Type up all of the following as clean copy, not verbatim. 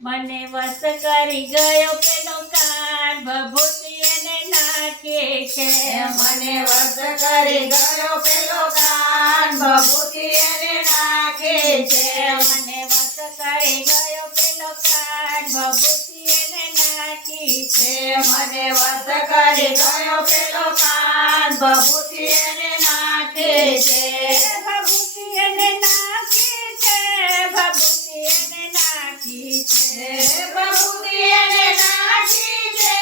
મને વસ કરી ગયો પેલો કાન ભભૂતિ એને નાખે છે મને વશ કરી ગયો પેલો કાન ભભૂતિ એને નાખે છે મને વસ કરી ગયો પેલો કાન ભભૂતિ એને નાખી છે મને વશ કરી ગયો પેલો કાન ભભૂતિ એને નાખે છે ભભૂતિ એને નાખી છે ભભૂતિ એને નાખી છે ભભૂતિ એને નાખી છે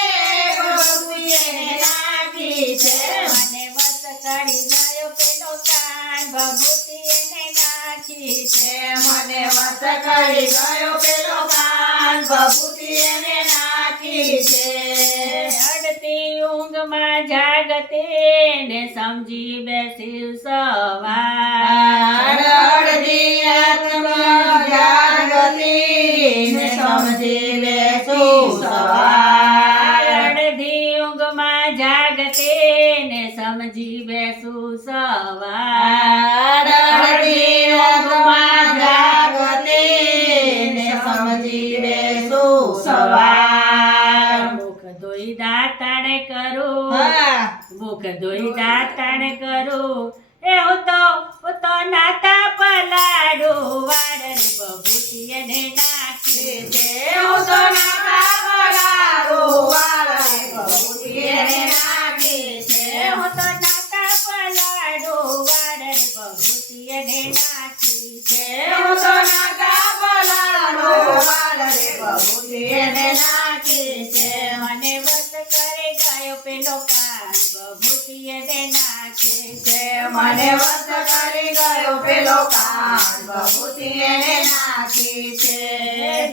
ભભૂતિ એને નાખી છે મને વસ કરી ગયો પેલો કાન ભભૂતિ એને નાખી છે મને વશ કરી ગયો પેલો કાન ભભૂતિ એને નાખી છે અડતી ઊંઘમાં જાગતે ને સમજી બેસી સવાર અડધી આત્મા જાગતી ને સમજી બેસું સવાર અડધી ઊંઘમાં જાગતે ને સમજી બેસું સવાર અડધી આત્મા જાગતી ને સમજી બેસું સવાર મુખ ધોઈ દાંતણ કરું હા મુખ ધોઈ દાંતણ કરું એ હું તો નાતા પલાડું વાડ રે ભભૂતિ એને નાખી છે હું તો નાતા પલાડું વાડ રે ભભૂતિ એને નાખી છે હું તો નાતા પલાડું વાડ રે ભભૂતિ એને નાખી છે હું તો નાતા પલાડું વાડ રે ભભૂતિ એને નાખી છે મને વસ કરે ગયો પેલો કાન ભભૂતિ એને નાખે છે મને વશ કરી ગયો પેલો કાન ભભૂતિ એને નાખી છે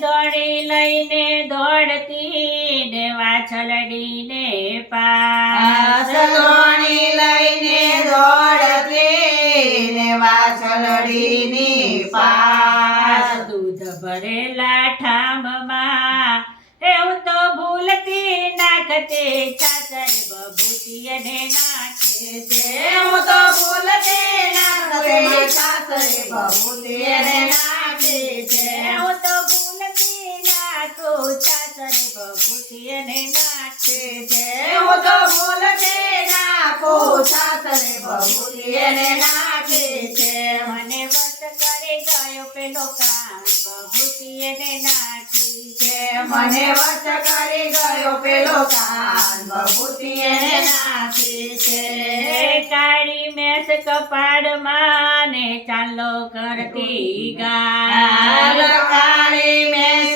દોડી લઈને દોડતી ને વાછલડીને પાસ સલોણી લઈને દોડતી ને વાછલડીની પાસ દૂધ ભરેલા ઠામમાં એ હું તો ભૂલતી નાખતે છાસર ભભૂતિ એને નાખે છે હું તો ભૂલતે નાખતે છાસરે ભભૂતિ એને નાખી છે હું તો ભૂલતી નાખું છાસર ભભૂતિ એને નાખે છે હું તો ભૂલતે નાખું છાસરે ભભૂતિ એને નાખી છે મને વસ કરી ગયો પેલો કાન ભભૂતિ એને નાખી છે મને વશ કરી ગયો પેલો કાન ભભૂતિ એને નાખી છે કાળી મેસ કપાળમાં ને ચાલો કરતી ગાલ કાળી મેષ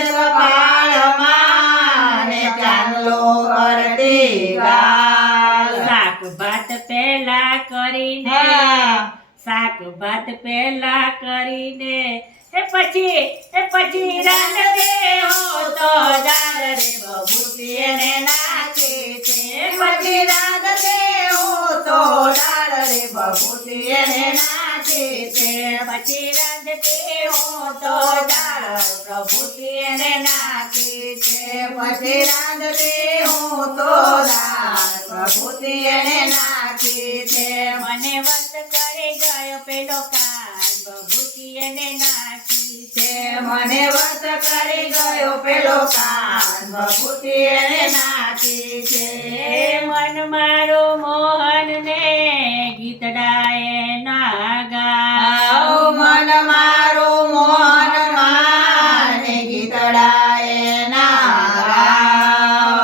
કપાળમાં ને ચાંદલો કરતી ગાલ શાક ભાત પહેલા કરીને હા. શાક ભાત પહેલા કરીને એ પછી રાંધતે હો તો દાળ રે ભભૂતિ એને નાખે છે પછી રાંધતે હો તો દાળ રે ભભૂતિ એને નાખી છે પછી રાંધતે હો તો દાળ ભભૂતિ એને નાખી છે પછી રાંધતે હું તો દાળ ભભૂતિ એને નાખી છે મને વસ કરે ગયો પેલો કાન ભભૂતિ એને નાખી છે મને વશ કરી ગયો પેલો કાન ભભૂતિ એને નાખી છે મન મારો મોહન ને ગીતડાએ ના ગાઓ મન મારું મોહન માને ગીતડાએ ના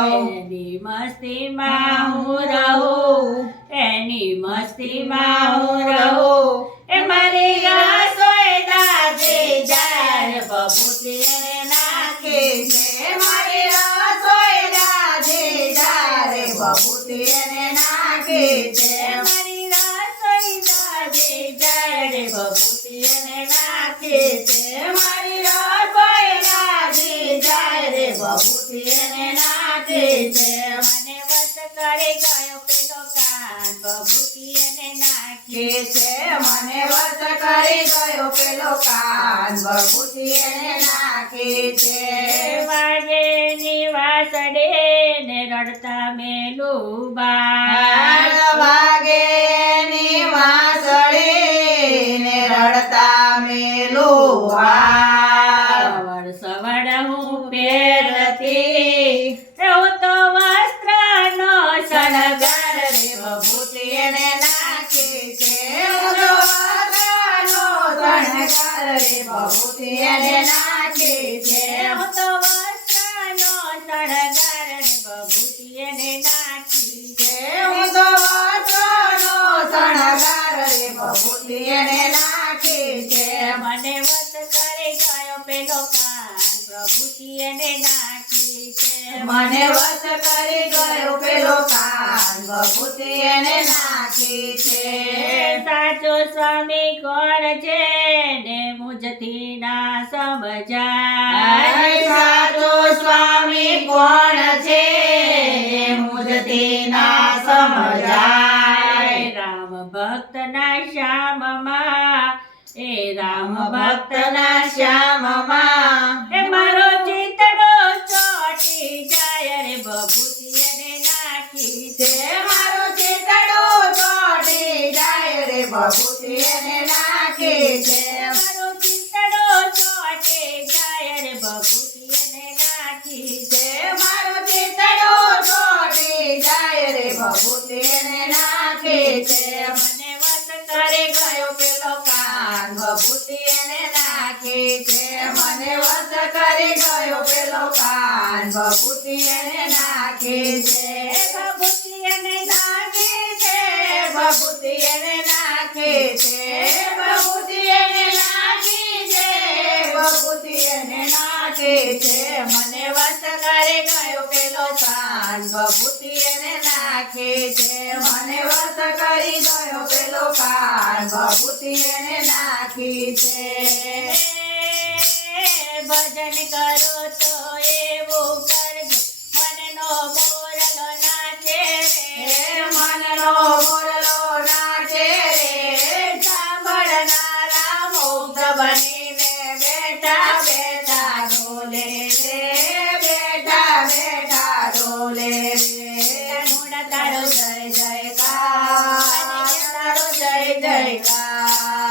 એની મસ્તીમાં હું રહું એની મસ્તીમાં હું રહું એ મારી રસોઈ દાજે જાય ભભૂતિ એને નાખી છે મારી રસોઈ દાજે જારે ભભૂતિ એને નાખી છે મારી રસોઈ દાજે જાય રે ભભૂતિ એને નાખી છે મારી રસોઈ દાજે જાય રે ભભૂતિ એને નાખી છે મને વસ કરી ગયો પેલો કાન ભભૂતિ એને નાખી છે મને વશ કરી ગયો પેલો કાન ભભૂતિ એને નાખી છે વાગે ની વાસડે ને રડતા મેલું બાળ વાગે ની વાંસળી ને રડતા મેલું સવડ હું શણગાર રે ભભૂતિ એને નાખી છે હું તો વસ્ત્રનો શણગાર રે ભભૂતિ એને નાખી છે હું તો વસ્ત્રનો શણગાર રે ભભૂતિ એને નાખી છે મને વસ કરી ગયો પેલો કાન પ્રભુતિ એને નાખી છે મને વશ કરી ગયો પેલો કાન ભભૂતિ એને નાખી છે સાચો સ્વામી કોણ છે ને મુજથી ના સમજાય સાચો સ્વામી કોણ છે મુજથી ના સમજાય રામ ભક્ત ના શ્યામમાં એ રામ ભક્ત ભક્તના શ્યામમાં એ મારો ચિતડો ચોટી જાય રે ભભૂતિ એને નાખી છે મારો ચેતડો ચોટી જાય રે ભભૂતિ એને નાખી છે મારો ચિતડો ચોટી જાય રે ભભૂતિ એને નાખી છે મારો ચેતડો ચોટી જાય રે ભભૂતિ એને નાખી છે મને વસ કરી ગયો પેલો કાન ભભૂતિ એને નાખી છે મને વશ કરી ગયો પેલો કાન ભભૂતિ એને નાખી છે ભભૂતિ એને નાખી છે ભભૂતિ એને નાખી છે ભભૂતિ એને નાખી છે ભભૂતિ એને નાખી છે મને વશ કરી ગયો પેલો કાન ભભૂતિ એને નાખી છે મને વશ કરી ગયો પેલો કાન ભભૂતિ એને નાખી છે ભજન કરો તો એવું કરજો મનનો મોરલો નાચે રે મનનો મોરલો નાચે રે સાંભળનારા મુગ્ધ બનીને બેઠા બેઠા ડોલે રે બેઠા બેઠા ડોલે રે ગુણ તારો જય જયકાર તારો જય જયકાર